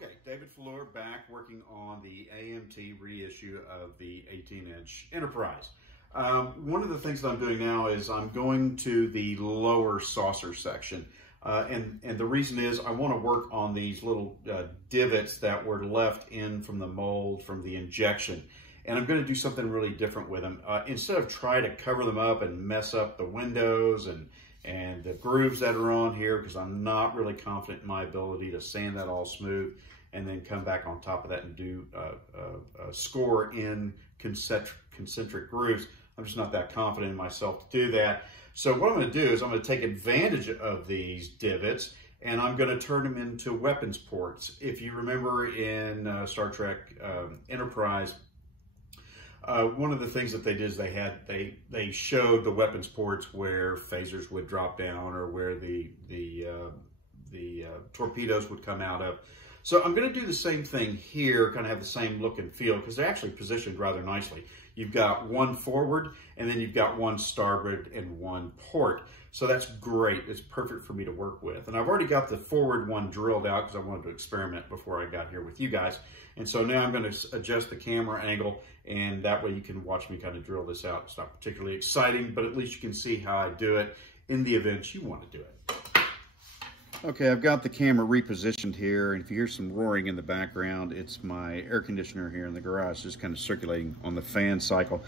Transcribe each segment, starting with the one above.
Okay, David Fleur back working on the AMT reissue of the 18-inch Enterprise. One of the things that I'm doing now is I'm going to the lower saucer section. And the reason is I want to work on these little divots that were left in from the mold from the injection. And I'm going to do something really different with them. Instead of trying to cover them up and mess up the windows and the grooves that are on here, because I'm not really confident in my ability to sand that all smooth and then come back on top of that and do score in concentric grooves. I'm just not that confident in myself to do that. So what I'm going to do is I'm going to take advantage of these divots and I'm going to turn them into weapons ports. If you remember in Star Trek Enterprise, one of the things that they did is they showed the weapons ports where phasers would drop down or where the torpedoes would come out of. So I'm going to do the same thing here, kind of have the same look and feel, because they're actually positioned rather nicely. You've got one forward, and then you've got one starboard and one port. So that's great. It's perfect for me to work with. And I've already got the forward one drilled out because I wanted to experiment before I got here with you guys. And so now I'm going to adjust the camera angle, and that way you can watch me kind of drill this out. It's not particularly exciting, but at least you can see how I do it in the event you want to do it. Okay, I've got the camera repositioned here, and if you hear some roaring in the background, it's my air conditioner here in the garage just kind of circulating on the fan cycle.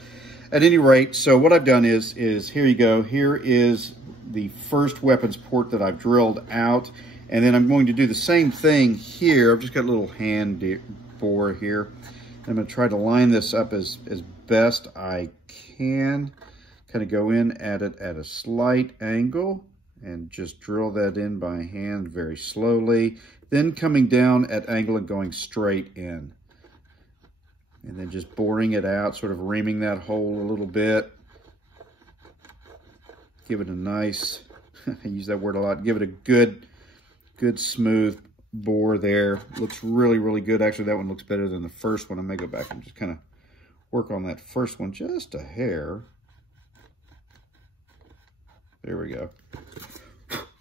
At any rate, so what I've done is here you go. Here is the first weapons port that I've drilled out, and then I'm going to do the same thing here. I've just got a little hand bore here. I'm going to try to line this up as best I can. Kind of go in at it at a slight angle and just drill that in by hand very slowly, then coming down at angle and going straight in. And then just boring it out, sort of reaming that hole a little bit. Give it a nice, I use that word a lot, give it a good smooth bore there. Looks really, really good. Actually, that one looks better than the first one. I may go back and just kind of work on that first one just a hair. There we go.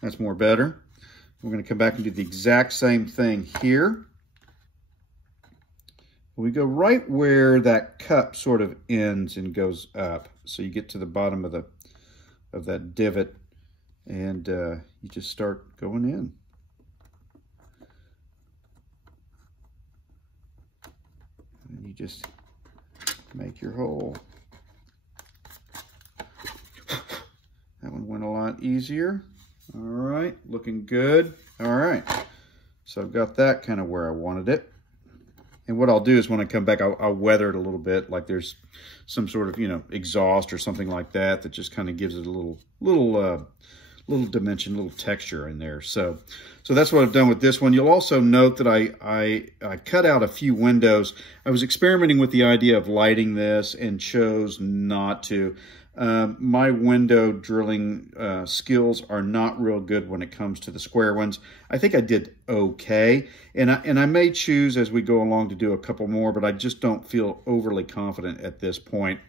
That's more better. We're going to come back and do the exact same thing here. We go right where that cup sort of ends and goes up. So you get to the bottom of that divot, and you just start going in. And you just make your hole. That one went a lot easier. All right, looking good. All right, so I've got that kind of where I wanted it. And what I'll do is when I come back, I'll weather it a little bit, like there's some sort of, exhaust or something like that that just kind of gives it a little dimension, little texture in there. So that's what I've done with this one. You'll also note that I cut out a few windows. I was experimenting with the idea of lighting this and chose not to. My window drilling skills are not real good when it comes to the square ones. I think I did okay, and I may choose as we go along to do a couple more, but I just don't feel overly confident at this point.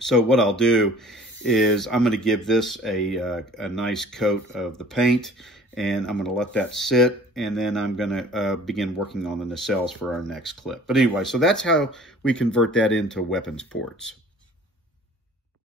So what I'll do is I'm going to give this a nice coat of the paint, and I'm going to let that sit, and then I'm going to begin working on the nacelles for our next clip. But anyway, so that's how we convert that into weapons ports.